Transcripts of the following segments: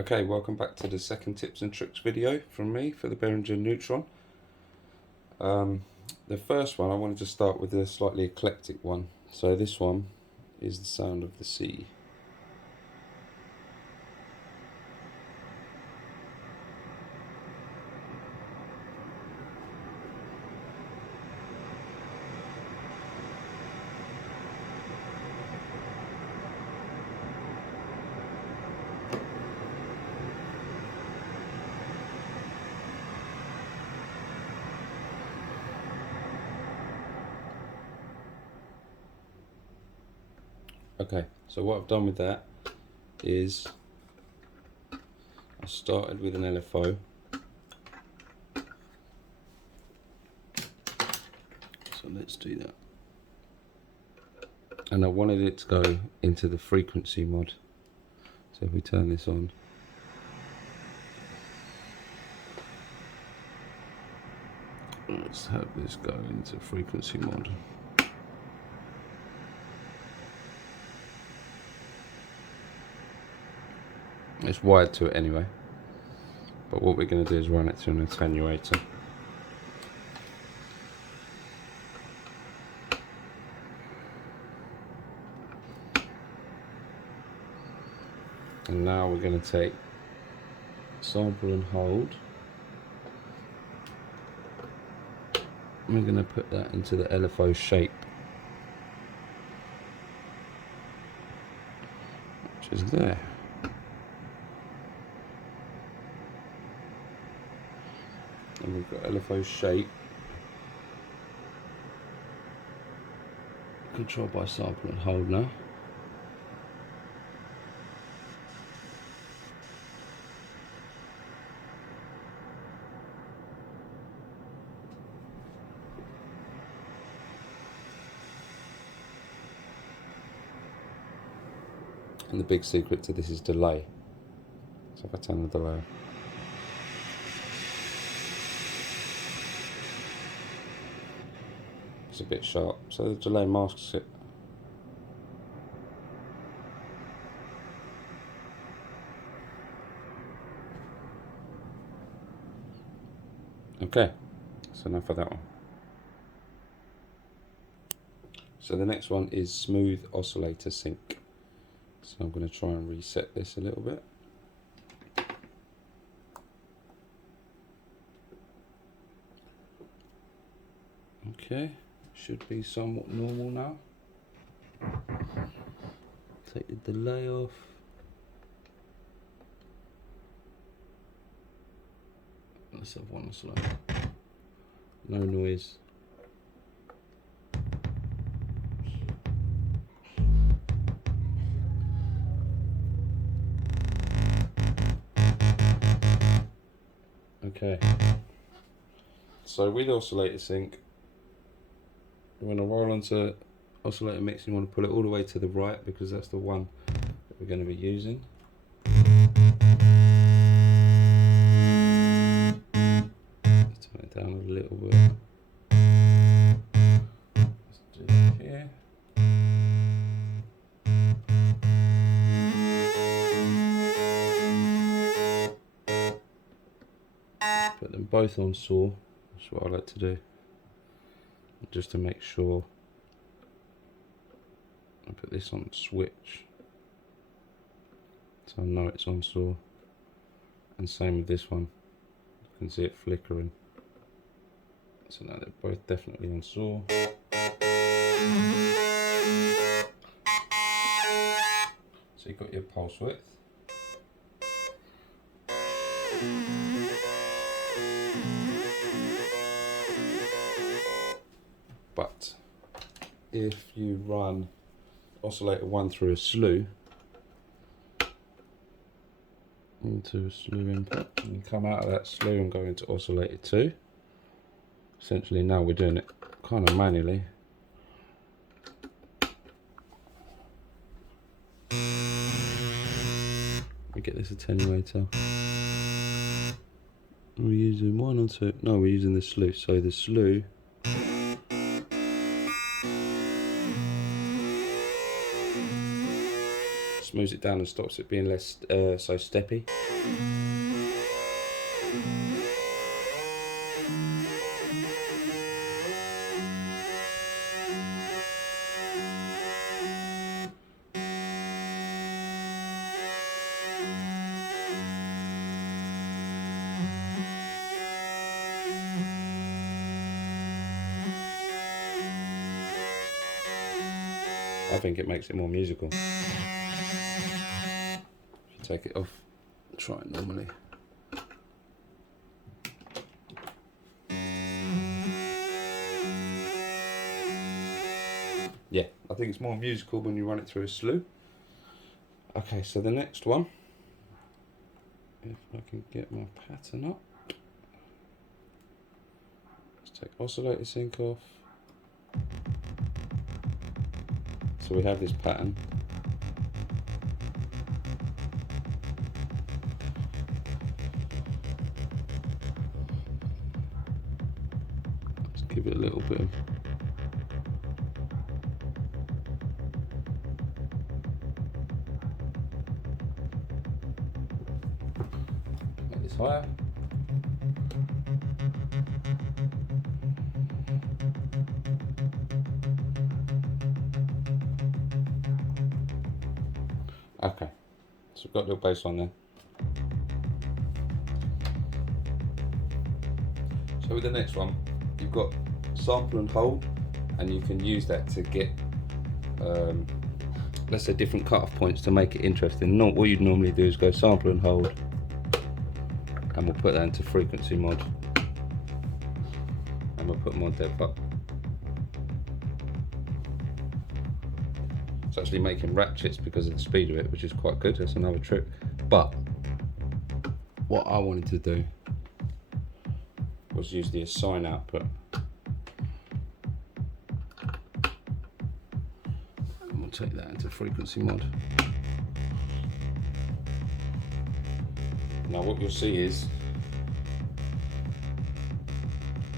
Okay, welcome back to the second tips and tricks video from me for the Behringer Neutron. The first one I wanted to start with a slightly eclectic one. So this one is the sound of the sea. Okay, so what I've done with that is I started with an LFO. So let's do that. And I wanted it to go into the frequency mod. So if we turn this on, let's have this go into frequency mod. It's wired to it anyway, but what we're going to do is run it through an attenuator. And now we're going to take sample and hold. We're going to put that into the LFO shape, which is there. And we've got LFO shape, controlled by sample and hold now. And the big secret to this is delay. So if I turn the delay off, it's a bit sharp, so the delay masks it. Okay, so enough of that one. So the next one is smooth oscillator sync. So I'm going to try and reset this a little bit. Okay, should be somewhat normal now. Take the delay off. Let's have one slow. No noise. Okay. So with oscillator sync, when I roll onto oscillator mix, you want to pull it all the way to the right because that's the one that we're going to be using. Let's turn it down a little bit. Let's do it here. Put them both on saw. That's what I like to do, just to make sure. I put this on switch, so I know it's on saw. And same with this one. You can see it flickering. So now they're both definitely on saw. So you've got your pulse width. But if you run oscillator 1 through a slew, into a slew input, and you come out of that slew and go into oscillator 2. Essentially now we're doing it kind of manually. We get this attenuator. We're using 1 or 2, no, we're using the slew. So the slew smooths it down and stops it being less so steppy. I think it makes it more musical. If you take it off, try it normally. Yeah, I think it's more musical when you run it through a slew. Okay, so the next one, if I can get my pattern up. Let's take oscillator sync off. So we have this pattern. Let's give it a little bit of make this higher. Okay, so we've got a little bass on there. So with the next one, you've got sample and hold, and you can use that to get, let's say, different cut-off points to make it interesting. Not what you'd normally do is go sample and hold, and we'll put that into frequency mod, and we'll put mod depth up. It's actually making ratchets because of the speed of it, which is quite good. That's another trick. But what I wanted to do was use the assign output. And we'll take that into frequency mod. Now what you'll see is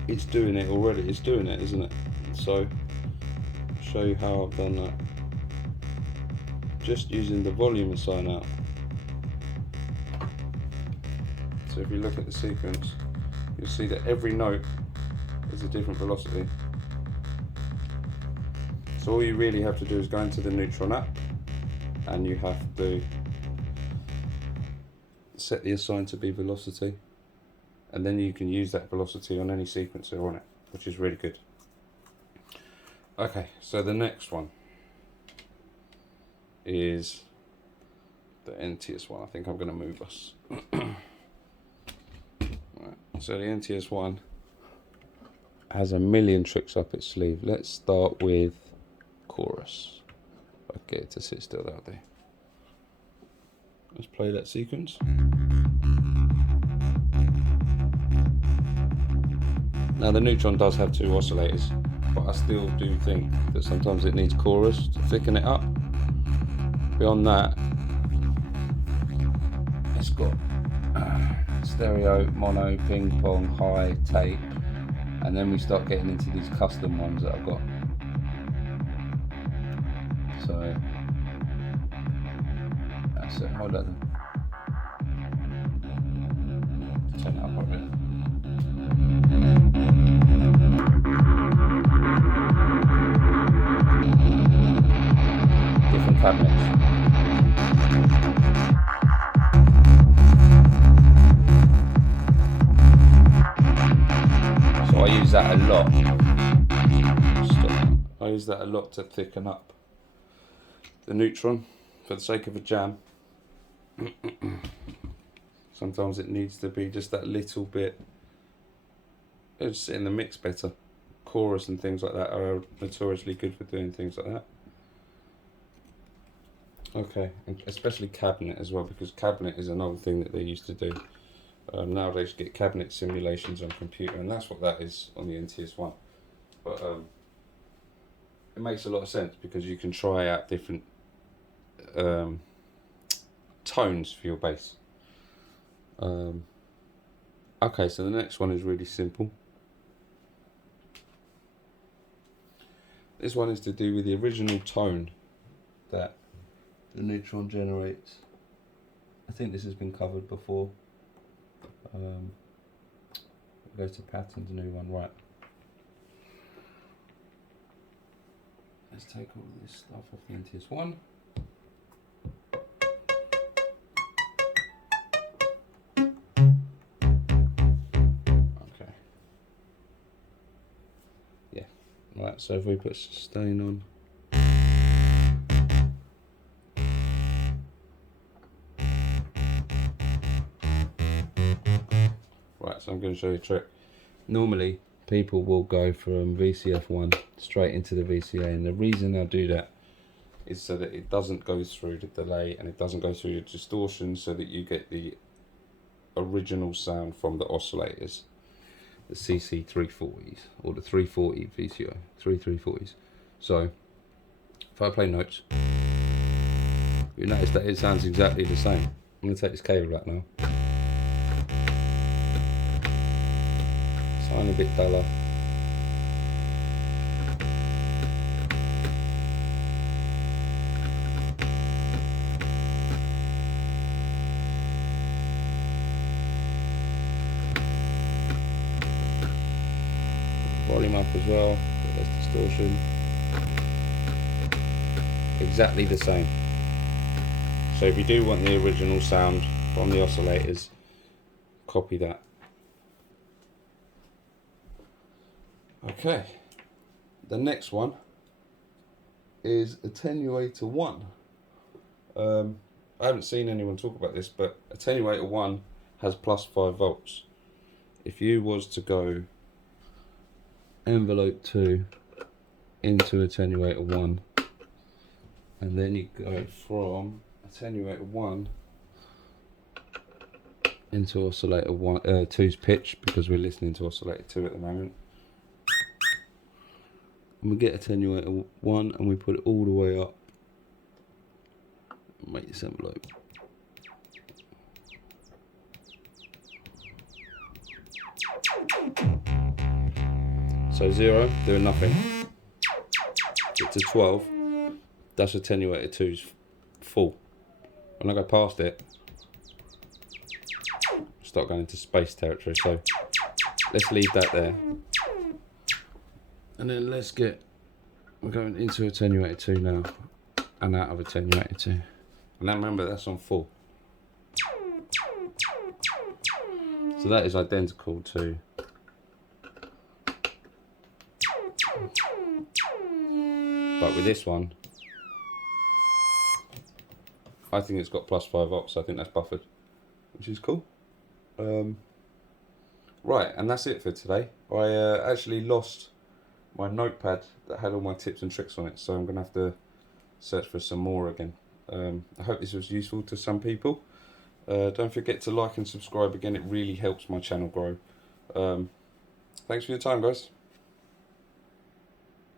it's doing it already. It's doing it, isn't it? So I'll show you how I've done that. Just using the volume assign out. So if you look at the sequence, you'll see that every note is a different velocity. So all you really have to do is go into the Neutron app, and you have to set the assign to be velocity, and then you can use that velocity on any sequencer on it, which is really good. Okay, so the next one is the NTS1. I think I'm going to move us. Right, so the NTS1 has a million tricks up its sleeve. Let's start with chorus. If I get it to sit still, that'll do. Let's play that sequence. Now the Neutron does have 2 oscillators, but I still do think that sometimes it needs chorus to thicken it up. Beyond that, it's got stereo, mono, ping pong, high, tape, and then we start getting into these custom ones that I've got. So that's it. Hold that then. Turn it up a bit. Different cabinets. So I use that a lot. I use that a lot to thicken up the Neutron for the sake of a jam. Sometimes it needs to be just that little bit. It'll sit in the mix better. Chorus and things like that are notoriously good for doing things like that. Okay, and especially cabinet as well, because cabinet is another thing that they used to do. Nowadays you get cabinet simulations on computer, and that's what that is on the NTS1. But it makes a lot of sense because you can try out different tones for your bass. Okay, so the next one is really simple. This one is to do with the original tone that the Neutron generates. I think this has been covered before. Go to patterns, new one, right. Let's take all of this stuff off the NTS one. Okay. Yeah. Right, so if we put sustain on. Right, so I'm going to show you a trick. Normally, people will go from VCF1 straight into the VCA, and the reason they'll do that is so that it doesn't go through the delay and it doesn't go through the distortion, so that you get the original sound from the oscillators, the CC340s or the 340 VCO, 340s. So, if I play notes, you notice that it sounds exactly the same. I'm going to take this cable out now. Sound a bit duller. Volume up as well, less distortion. Exactly the same. So if you do want the original sound from the oscillators, copy that. Okay, the next one is attenuator 1. I haven't seen anyone talk about this, but attenuator 1 has plus 5 volts. If you was to go envelope 2 into attenuator 1, and then you go from attenuator 1 into oscillator 2's pitch, because we're listening to oscillator 2 at the moment, and we get attenuator 1 and we put it all the way up, make this envelope. So 0, doing nothing. Get to 12, that's attenuator 2's full. When I go past it, start going into space territory. So let's leave that there. And then we're going into attenuator 2 now, and out of attenuator 2. And now remember, that's on full. So that is identical to but with this one, I think it's got plus 5 volts, so I think that's buffered, which is cool. Right, and that's it for today. I actually lost my notepad that had all my tips and tricks on it, so I'm going to have to search for some more again. I hope this was useful to some people. Don't forget to like and subscribe again, it really helps my channel grow. Thanks for your time, guys.